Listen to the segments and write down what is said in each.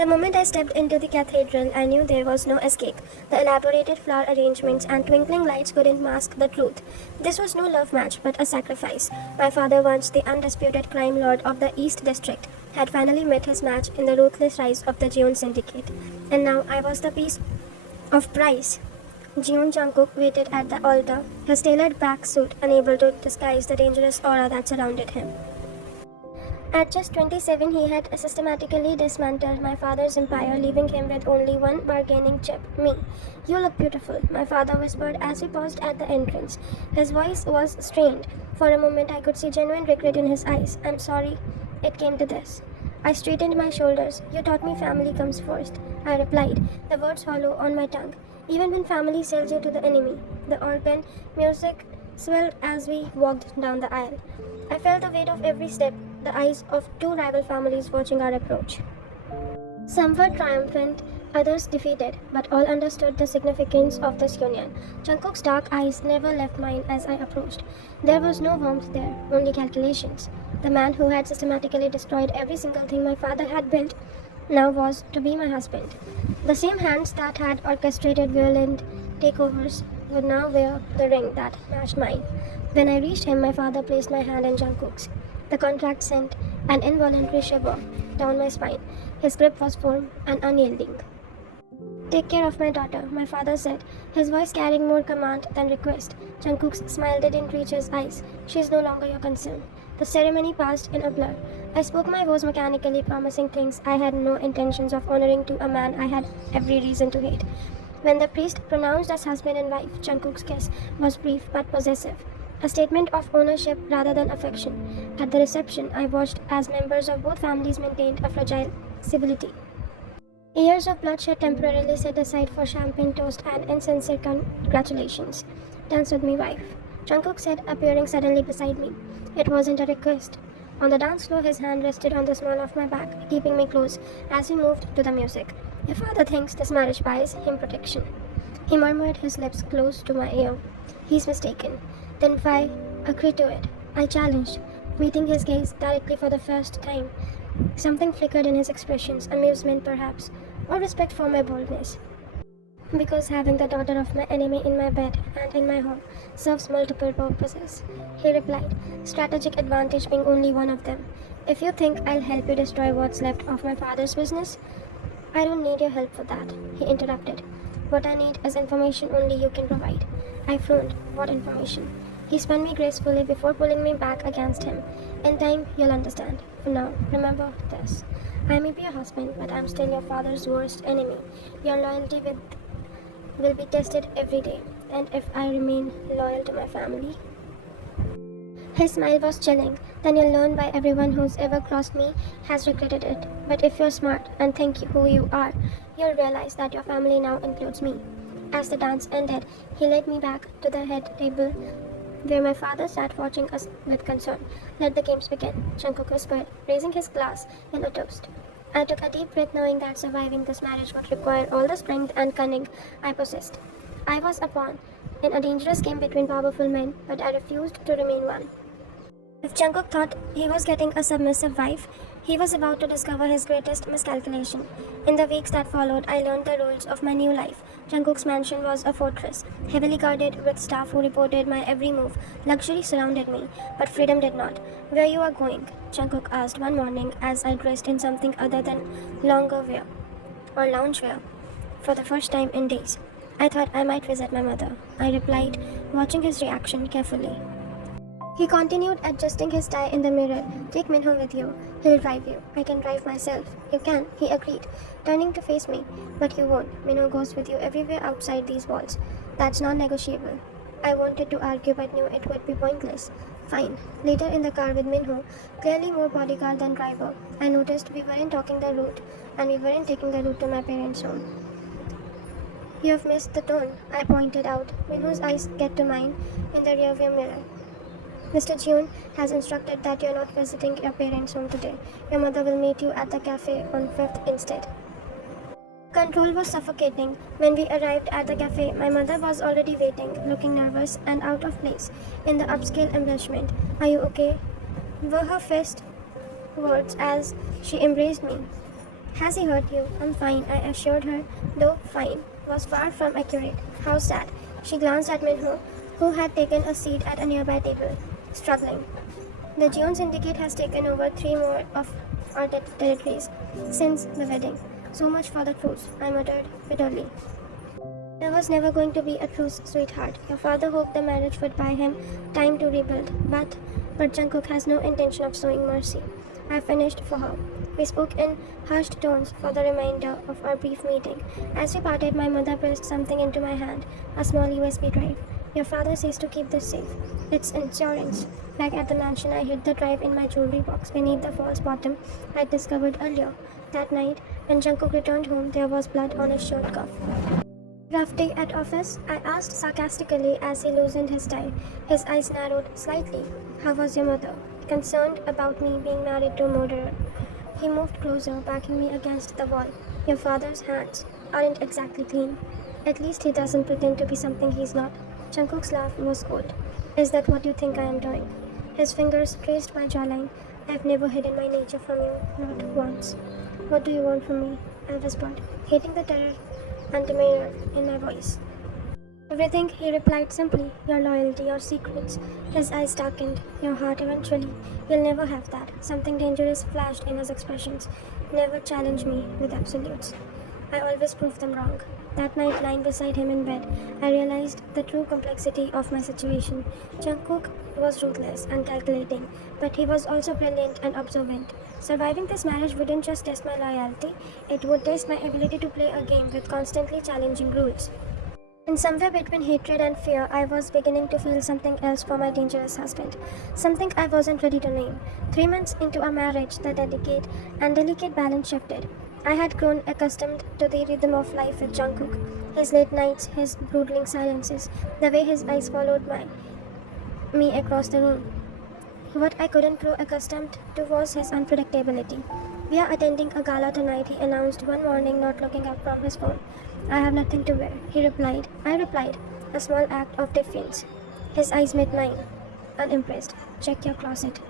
The moment I stepped into the cathedral, I knew there was no escape. The elaborated flower arrangements and twinkling lights couldn't mask the truth. This was no love match, but a sacrifice. My father, once the undisputed crime lord of the East District, had finally met his match in the ruthless rise of the Jeon Syndicate. And now I was the piece of price. Jeon Jungkook waited at the altar, his tailored black suit unable to disguise the dangerous aura that surrounded him. At just 27, he had systematically dismantled my father's empire, leaving him with only one bargaining chip, me. "You look beautiful," my father whispered as we paused at the entrance. His voice was strained. For a moment, I could see genuine regret in his eyes. "I'm sorry it came to this." I straightened my shoulders. "You taught me family comes first," I replied, the words hollow on my tongue. "Even when family sells you to the enemy." The organ music swelled as we walked down the aisle. I felt the weight of every step, the eyes of two rival families watching our approach. Some were triumphant, others defeated, but all understood the significance of this union. Jungkook's dark eyes never left mine as I approached. There was no warmth there, only calculations. The man who had systematically destroyed every single thing my father had built now was to be my husband. The same hands that had orchestrated violent takeovers would now wear the ring that matched mine. When I reached him, my father placed my hand in Jungkook's. The contract sent an involuntary shiver down my spine. His grip was firm and unyielding. "Take care of my daughter," my father said, his voice carrying more command than request. Jungkook's smile didn't reach his eyes. "She is no longer your concern." The ceremony passed in a blur. I spoke my vows mechanically, promising things I had no intentions of honoring to a man I had every reason to hate. When the priest pronounced us husband and wife, Jungkook's kiss was brief but possessive, a statement of ownership rather than affection. At the reception, I watched as members of both families maintained a fragile civility. Years of bloodshed temporarily set aside for champagne toast and insincere congratulations. "Dance with me, wife," Jungkook said, appearing suddenly beside me. It wasn't a request. On the dance floor, his hand rested on the small of my back, keeping me close as we moved to the music. "Your father thinks this marriage buys him protection," he murmured, his lips close to my ear. "He's mistaken." "Then why agree to it?" I challenged, meeting his gaze directly for the first time. Something flickered in his expressions, amusement perhaps, or respect for my boldness. "Because having the daughter of my enemy in my bed and in my home serves multiple purposes," he replied, strategic advantage being only one of them. "If you think I'll help you destroy what's left of my father's business, I don't need your help for that," he interrupted. "What I need is information only you can provide." I frowned. "What information?" He spun me gracefully before pulling me back against him. "In time, you'll understand. For now, remember this. I may be your husband, but I'm still your father's worst enemy. Your loyalty will be tested every day, and if I remain loyal to my family..." His smile was chilling. "Then you'll learn why everyone who's ever crossed me has regretted it. But if you're smart and think who you are, you'll realize that your family now includes me." As the dance ended, he led me back to the head table where my father sat watching us with concern. "Let the games begin," Jungkook whispered, raising his glass in a toast. I took a deep breath, knowing that surviving this marriage would require all the strength and cunning I possessed. I was a pawn in a dangerous game between powerful men, but I refused to remain one. If Jungkook thought he was getting a submissive wife, he was about to discover his greatest miscalculation. In the weeks that followed, I learned the rules of my new life. Jungkook's mansion was a fortress, heavily guarded with staff who reported my every move. Luxury surrounded me, but freedom did not. "Where you are going?" Jungkook asked one morning as I dressed in something other than loungewear for the first time in days. "I thought I might visit my mother," I replied, watching his reaction carefully. He continued, adjusting his tie in the mirror. "Take Minho with you. He'll drive you." "I can drive myself." "You can," he agreed, turning to face me. "But you won't. Minho goes with you everywhere outside these walls. That's non-negotiable." I wanted to argue but knew it would be pointless. "Fine." Later in the car with Minho, clearly more bodyguard than driver, I noticed we weren't talking the route, and we weren't taking the route to my parents' home. "You have missed the tone," I pointed out. Minho's eyes get to mine in the rearview mirror. "Mr. June has instructed that you're not visiting your parents' home today. Your mother will meet you at the cafe on 5th instead." Control was suffocating. When we arrived at the cafe, my mother was already waiting, looking nervous and out of place in the upscale embellishment. "Are you okay?" were her first words as she embraced me. Has he hurt you? I'm fine, I assured her, though fine was far from accurate. How's that? She glanced at Minho, who had taken a seat at a nearby table, struggling. The June Syndicate has taken over 3 more of our territories since the wedding. So much for the truce, I muttered bitterly. There was never going to be a truce, sweetheart. Your father hoped the marriage would buy him time to rebuild, but Jungkook has no intention of showing mercy. I finished for her. We spoke in hushed tones for the remainder of our brief meeting. As we parted, my mother pressed something into my hand, a small USB drive. Your father says to keep this safe. It's insurance. Back at the mansion, I hid the drive in my jewelry box beneath the false bottom I'd discovered earlier. That night, when Jungkook returned home, there was blood on his shirt cuff. Rough day at office? I asked sarcastically as he loosened his tie. His eyes narrowed slightly. How was your mother? Concerned about me being married to a murderer. He moved closer, backing me against the wall. Your father's hands aren't exactly clean. At least he doesn't pretend to be something he's not. Jungkook's laugh was cold. Is that what you think I am doing? His fingers traced my jawline. I've never hidden my nature from you, not once. What do you want from me? I whispered, hating the terror and demeanor in my voice. Everything, he replied simply. Your loyalty, your secrets. His eyes darkened. Your heart eventually. You'll never have that. Something dangerous flashed in his expressions. Never challenge me with absolutes. I always prove them wrong. That night, lying beside him in bed, I realized the true complexity of my situation. Jungkook was ruthless and calculating, but he was also brilliant and observant. Surviving this marriage wouldn't just test my loyalty, it would test my ability to play a game with constantly challenging rules. And somewhere between hatred and fear, I was beginning to feel something else for my dangerous husband. Something I wasn't ready to name. 3 months into our marriage, the delicate balance shifted. I had grown accustomed to the rhythm of life with Jungkook. His late nights, his brooding silences, the way his eyes followed me across the room. What I couldn't grow accustomed to was his unpredictability. We are attending a gala tonight, he announced one morning, not looking up from his phone. I have nothing to wear, he replied. I replied, a small act of defiance. His eyes met mine, unimpressed. Check your closet.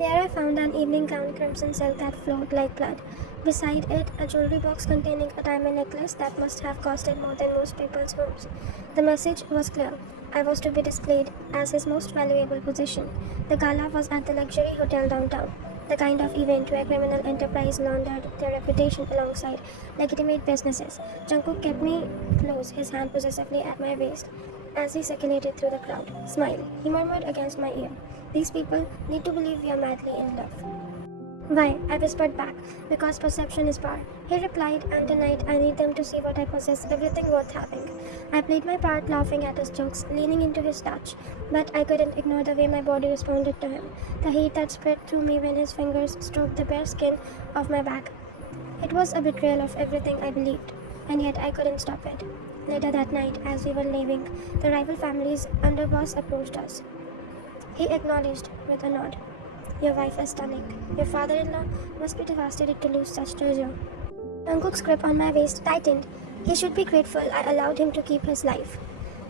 There I found an evening gown, crimson silk that flowed like blood. Beside it, a jewelry box containing a diamond necklace that must have costed more than most people's homes. The message was clear. I was to be displayed as his most valuable possession. The gala was at the luxury hotel downtown, the kind of event where criminal enterprise laundered their reputation alongside legitimate businesses. Jungkook kept me close, his hand possessively at my waist as he circulated through the crowd. Smile, he murmured against my ear. These people need to believe we are madly in love. Why? I whispered back. Because perception is power. He replied, and tonight I need them to see what I possess, everything worth having. I played my part, laughing at his jokes, leaning into his touch, but I couldn't ignore the way my body responded to him, the heat that spread through me when his fingers stroked the bare skin of my back. It was a betrayal of everything I believed, and yet I couldn't stop it. Later that night, as we were leaving, the rival family's underboss approached us. He acknowledged with a nod. Your wife is stunning. Your father-in-law must be devastated to lose such treasure. Jungkook's grip on my waist tightened. He should be grateful I allowed him to keep his life.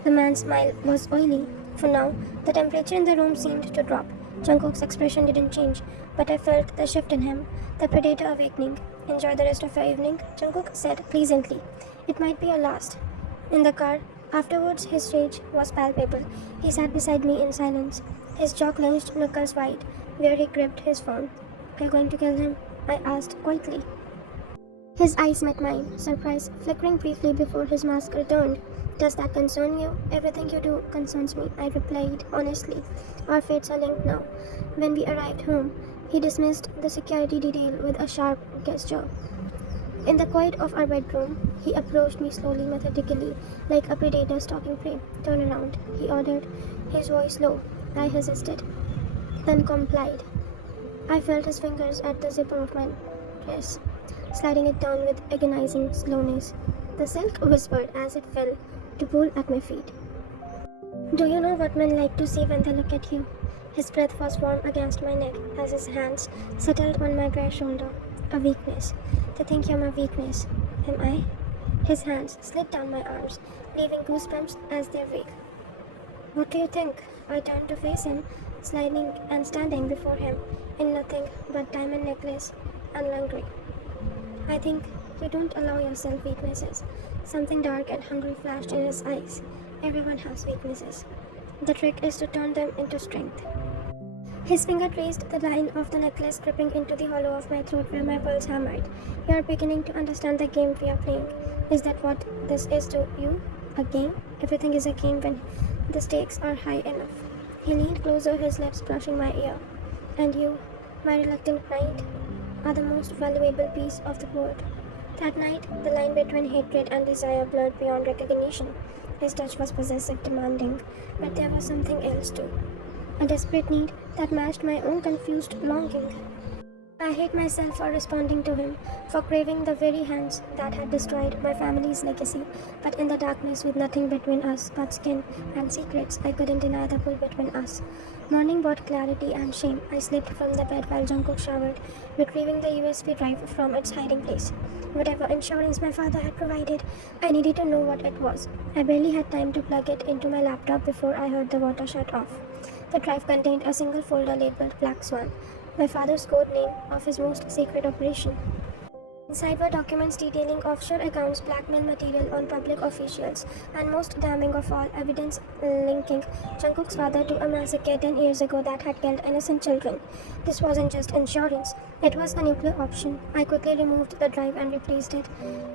The man's smile was oily. For now, the temperature in the room seemed to drop. Jungkook's expression didn't change, but I felt the shift in him, the predator awakening. Enjoy the rest of your evening, Jungkook said pleasantly. It might be your last. In the car, afterwards, his rage was palpable. He sat beside me in silence, his jaw clenched, knuckles wide, where he gripped his phone. Are you going to kill him? I asked quietly. His eyes met mine, surprise flickering briefly before his mask returned. Does that concern you? Everything you do concerns me, I replied honestly. Our fates are linked now. When we arrived home, he dismissed the security detail with a sharp gesture. In the quiet of our bedroom, he approached me slowly, methodically, like a predator stalking prey. Turn around, he ordered, his voice low. I hesitated, then complied. I felt his fingers at the zipper of my dress, sliding it down with agonizing slowness. The silk whispered as it fell to pool at my feet. Do you know what men like to see when they look at you? His breath was warm against my neck as his hands settled on my bare shoulder. A weakness. They think you're my weakness. Am I? His hands slid down my arms, leaving goosebumps as they wake. What do you think? I turned to face him, sliding and standing before him in nothing but diamond necklace and lingerie. I think you don't allow yourself weaknesses. Something dark and hungry flashed in his eyes. Everyone has weaknesses. The trick is to turn them into strength. His finger traced the line of the necklace, gripping into the hollow of my throat where my pulse hammered. You are beginning to understand the game we are playing. Is that what this is to you? A game? Everything is a game when the stakes are high enough. He leaned closer, his lips brushing my ear. And you, my reluctant knight, are the most valuable piece of the board. That night, the line between hatred and desire blurred beyond recognition. His touch was possessive, demanding, but there was something else too. A desperate need that matched my own confused longing. I hate myself for responding to him, for craving the very hands that had destroyed my family's legacy. But in the darkness, with nothing between us but skin and secrets, I couldn't deny the pull between us. Morning brought clarity and shame. I slipped from the bed while Jungkook showered, retrieving the USB drive from its hiding place. Whatever insurance my father had provided, I needed to know what it was. I barely had time to plug it into my laptop before I heard the water shut off. The drive contained a single folder labeled Black Swan, my father's code name of his most secret operation. Inside were documents detailing offshore accounts, blackmail material on public officials, and most damning of all, evidence linking Jungkook's father to a massacre 10 years ago that had killed innocent children. This wasn't just insurance, it was a nuclear option. I quickly removed the drive and replaced it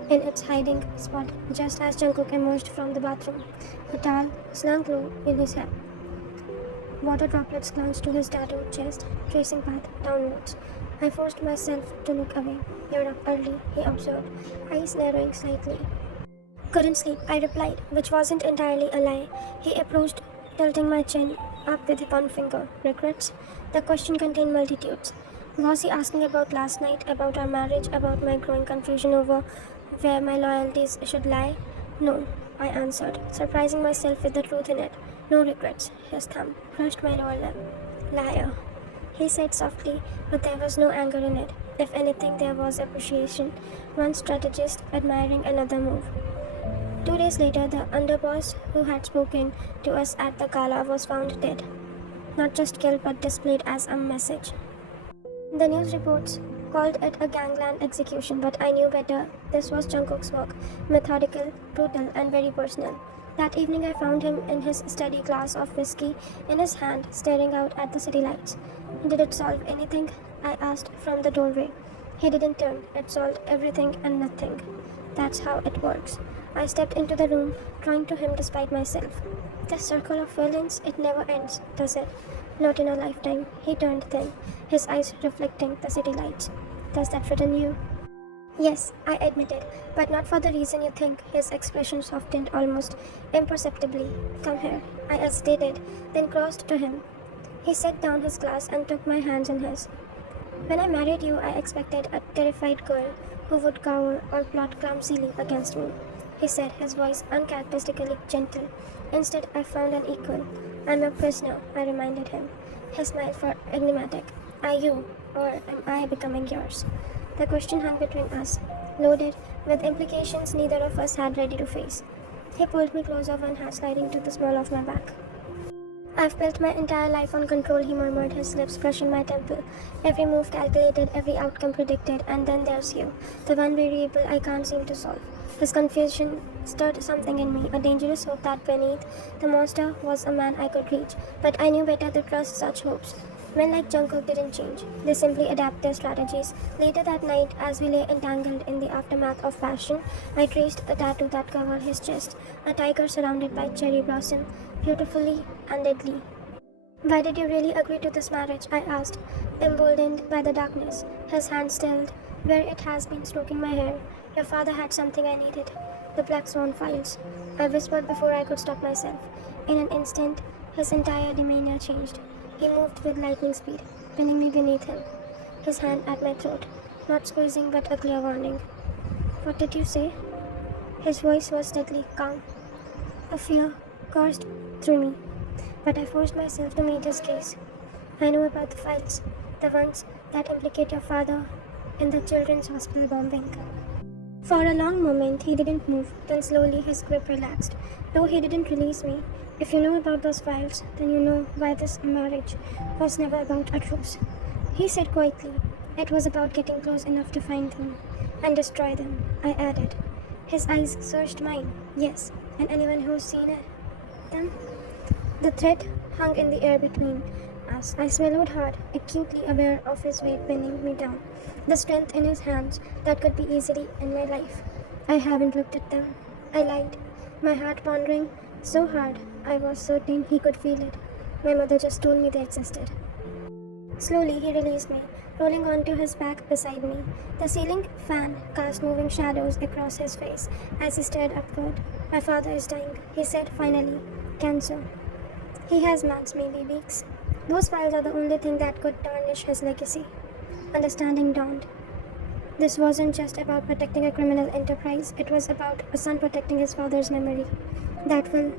in its hiding spot just as Jungkook emerged from the bathroom, a towel slung low in his hair. Water droplets glanced to his tattooed chest, tracing path downwards. I forced myself to look away. You're up early, he observed, eyes narrowing slightly. Couldn't sleep, I replied, which wasn't entirely a lie. He approached, tilting my chin up with one finger. Regrets? The question contained multitudes. Was he asking about last night, about our marriage, about my growing confusion over where my loyalties should lie? No, I answered, surprising myself with the truth in it. No regrets. His thumb crushed my lower lip. Liar, he said softly, but there was no anger in it. If anything, there was appreciation, one strategist admiring another move. 2 days later, the underboss who had spoken to us at the gala was found dead. Not just killed, but displayed as a message. The news reports called it a gangland execution, but I knew better. This was Jungkook's work, methodical, brutal, and very personal. That evening I found him in his steady glass of whiskey in his hand, staring out at the city lights. Did it solve anything? I asked from the doorway. He didn't turn. It solved everything and nothing. That's how it works. I stepped into the room, drawing to him despite myself. This circle of violence, it never ends, does it? Not in a lifetime. He turned thin, his eyes reflecting the city lights. Does that frighten you? Yes, I admitted, but not for the reason you think. His expression softened almost imperceptibly. Come here. I hesitated, then crossed to him. He set down his glass and took my hands in his. When I married you, I expected a terrified girl who would cower or plot clumsily against me, he said, his voice uncharacteristically gentle. Instead, I found an equal. I'm your prisoner, I reminded him. His smile was enigmatic. Are you, or am I becoming yours? The question hung between us, loaded with implications neither of us had ready to face. He pulled me closer, one hand sliding to the small of my back. I've built my entire life on control, he murmured, his lips brushing my temple. Every move calculated, every outcome predicted, and then there's you, the one variable I can't seem to solve. His confusion stirred something in me, a dangerous hope that beneath the monster was a man I could reach, but I knew better to trust such hopes. Men like Jungkook didn't change. They simply adapt their strategies. Later that night, as we lay entangled in the aftermath of passion, I traced the tattoo that covered his chest, a tiger surrounded by cherry blossom, beautifully and deadly. Why did you really agree to this marriage? I asked, emboldened by the darkness. His hand stilled, where it has been stroking my hair. Your father had something I needed. The Black Swan files. I whispered before I could stop myself. In an instant, his entire demeanor changed. He moved with lightning speed, pinning me beneath him, his hand at my throat, not squeezing but a clear warning. What did you say? His voice was deadly calm. A fear coursed through me, but I forced myself to meet his gaze. I know about the files, the ones that implicate your father in the children's hospital bombing. For a long moment, he didn't move, then slowly his grip relaxed. No, he didn't release me. If you know about those files, then you know why this marriage was never about a truce. He said quietly, it was about getting close enough to find them. And destroy them, I added. His eyes searched mine. Yes, and anyone who's seen it, them? The threat hung in the air between us. I swallowed hard, acutely aware of his weight pinning me down, the strength in his hands that could be easily in my life. I haven't looked at them. I lied, my heart pondering so hard I was certain he could feel it. My mother just told me they existed. Slowly he released me, rolling onto his back beside me. The ceiling fan cast moving shadows across his face as he stared upward. My father is dying, he said finally. Cancer. He has months, maybe weeks. Those files are the only thing that could tarnish his legacy. Understanding dawned. This wasn't just about protecting a criminal enterprise, it was about a son protecting his father's memory. That will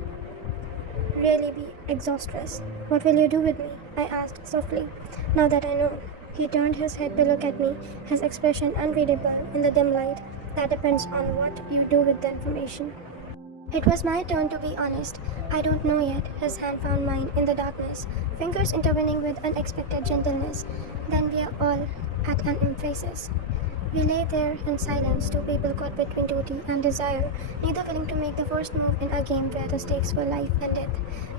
really be exhaustless. What will you do with me? I asked softly. Now that I know. He turned his head to look at me, his expression unreadable in the dim light. That depends on what you do with the information. It was my turn to be honest. I don't know yet. His hand found mine in the darkness, fingers intervening with unexpected gentleness. Then we are all at an emphasis. We lay there in silence, two people caught between duty and desire, neither willing to make the first move in a game where the stakes were life and death.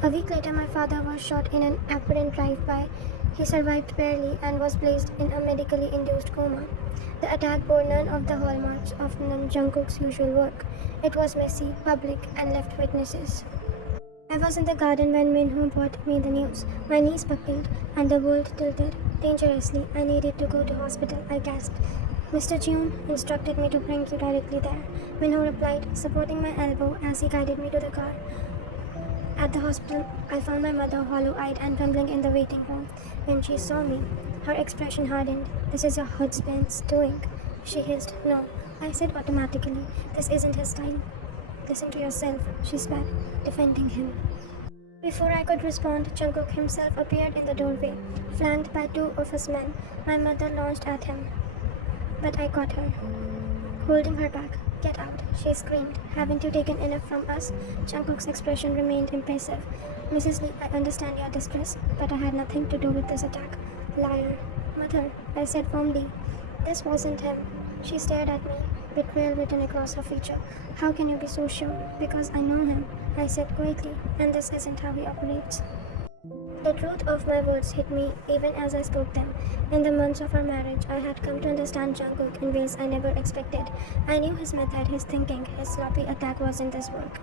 A week later, my father was shot in an apparent drive-by. He survived barely and was placed in a medically induced coma. The attack bore none of the hallmarks of Jungkook's usual work. It was messy, public, and left witnesses. I was in the garden when Minho brought me the news. My knees buckled, and the world tilted dangerously. I needed to go to hospital, I gasped. Mr. June instructed me to bring you directly there. Minho replied, supporting my elbow as he guided me to the car. At the hospital, I found my mother hollow-eyed and trembling in the waiting room. When she saw me, her expression hardened. This is your husband's doing, she hissed. No, I said automatically. This isn't his style. Listen to yourself, she spat, defending him. Before I could respond, Jungkook himself appeared in the doorway, flanked by two of his men. My mother launched at him, but I caught her, holding her back. Get out, she screamed. Haven't you taken enough from us? Jungkook's expression remained impassive. Mrs. Lee, I understand your distress, but I had nothing to do with this attack. Liar. Mother, I said firmly. This wasn't him. She stared at me, betrayal written across her feature. How can you be so sure? Because I know him, I said quietly, and this isn't how he operates. The truth of my words hit me even as I spoke them. In the months of our marriage, I had come to understand Jungkook in ways I never expected. I knew his method, his thinking, his sloppy attack wasn't this work.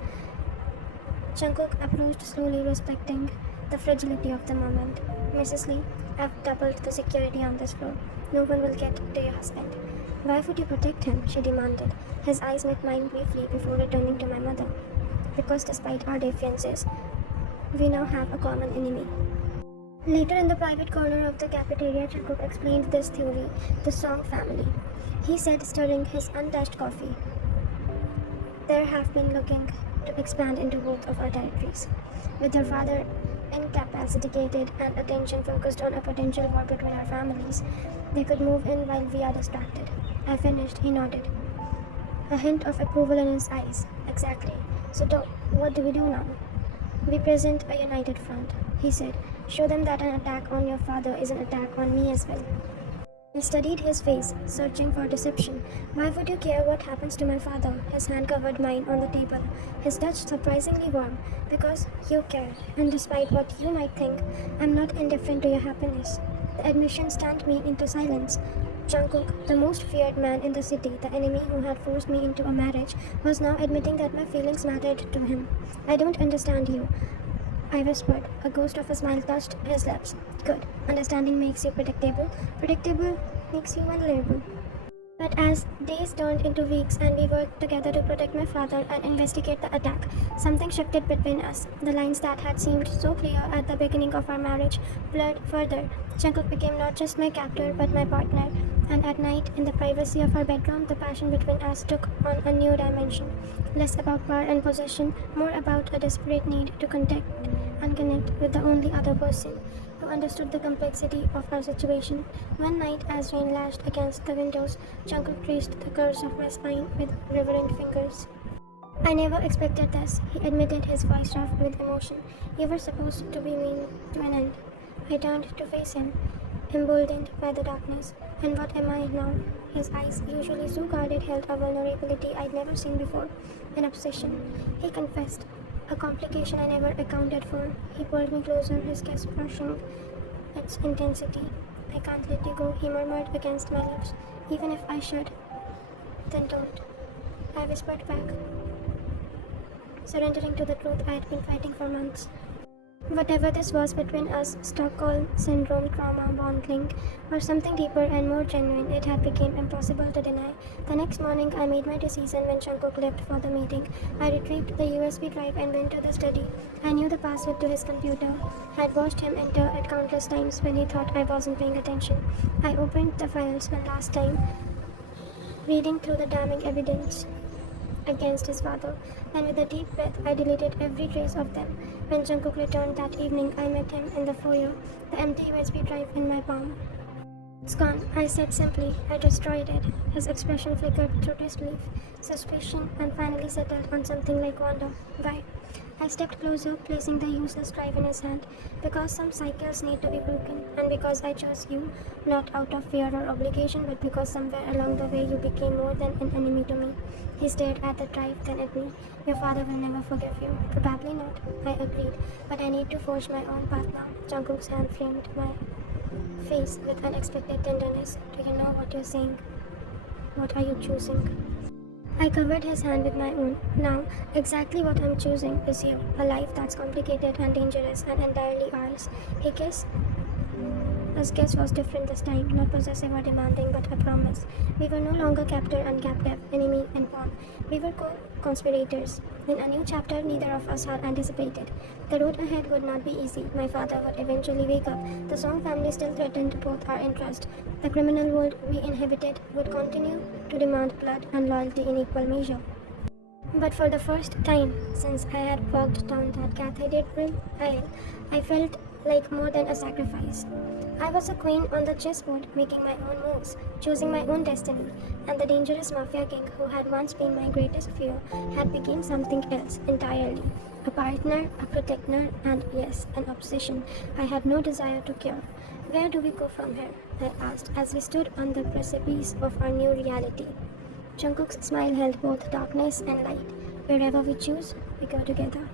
Jungkook approached slowly, respecting the fragility of the moment. Mrs. Lee, I've doubled the security on this floor. No one will get to your husband. Why would you protect him? She demanded. His eyes met mine briefly before returning to my mother. Because despite our differences, we now have a common enemy. Later in the private corner of the cafeteria, Jungkook explained this theory, the Song family. He said, stirring his untouched coffee. They have been looking to expand into both of our territories. With their father incapacitated and attention focused on a potential war between our families, they could move in while we are distracted. I finished, he nodded. A hint of approval in his eyes. Exactly. So what do we do now? We present a united front, he said. Show them that an attack on your father is an attack on me as well. I studied his face, searching for deception. Why would you care what happens to my father? His hand covered mine on the table, his touch surprisingly warm. Because you care, and despite what you might think, I'm not indifferent to your happiness. The admission stunned me into silence. Jungkook, the most feared man in the city, the enemy who had forced me into a marriage, was now admitting that my feelings mattered to him. I don't understand you, I whispered. A ghost of a smile touched his lips. Good. Understanding makes you predictable. Predictable makes you vulnerable. But as days turned into weeks and we worked together to protect my father and investigate the attack, something shifted between us. The lines that had seemed so clear at the beginning of our marriage blurred further. Jungkook became not just my captor but my partner, and at night, in the privacy of our bedroom, the passion between us took on a new dimension. Less about power and possession, more about a desperate need to connect with the only other person who understood the complexity of our situation. One night, as rain lashed against the windows, Jungkook traced the curves of my spine with reverent fingers. I never expected this, he admitted, his voice rough with emotion. You were supposed to be mean to an end. I turned to face him, emboldened by the darkness. And what am I now? His eyes, usually so guarded, held a vulnerability I'd never seen before. An obsession. He confessed. A complication I never accounted for. He pulled me closer, his kiss brushing its intensity. I can't let you go, he murmured against my lips. Even if I should, then don't. I whispered back, surrendering to the truth I had been fighting for months. Whatever this was between us, Stockholm Syndrome, trauma, bond link, or something deeper and more genuine, it had become impossible to deny. The next morning, I made my decision when Jungkook left for the meeting. I retrieved the USB drive and went to the study. I knew the password to his computer. I'd watched him enter it countless times when he thought I wasn't paying attention. I opened the files one last time, reading through the damning evidence against his father, and with a deep breath, I deleted every trace of them. When Jungkook returned that evening, I met him in the foyer, the empty USB drive in my palm. It's gone, I said simply. I destroyed it. His expression flickered through disbelief, suspicion, and finally settled on something like wonder. Why? I stepped closer, placing the useless drive in his hand. Because some cycles need to be broken, and because I chose you, not out of fear or obligation, but because somewhere along the way you became more than an enemy to me. He stared at the drive, then at me. Your father will never forgive you. Probably not. I agreed, but I need to forge my own path now. Jungkook's hand framed my face with unexpected tenderness. Do you know what you're saying? What are you choosing? I covered his hand with my own. Now, exactly what I'm choosing is you. A life that's complicated and dangerous and entirely ours. He kissed. His kiss was different this time, not possessive or demanding, but a promise. We were no longer captor and captive, enemy and pawn. We were co-conspirators. In a new chapter neither of us had anticipated. The road ahead would not be easy. My father would eventually wake up. The Song family still threatened both our interests. The criminal world we inhabited would continue to demand blood and loyalty in equal measure. But for the first time since I had walked down that cathedral aisle, I felt like more than a sacrifice. I was a queen on the chessboard, making my own moves, choosing my own destiny, and the dangerous mafia king who had once been my greatest fear had become something else entirely. A partner, a protector, and yes, an obsession I had no desire to cure. Where do we go from here? I asked as we stood on the precipice of our new reality. Jungkook's smile held both darkness and light. Wherever we choose, we go together.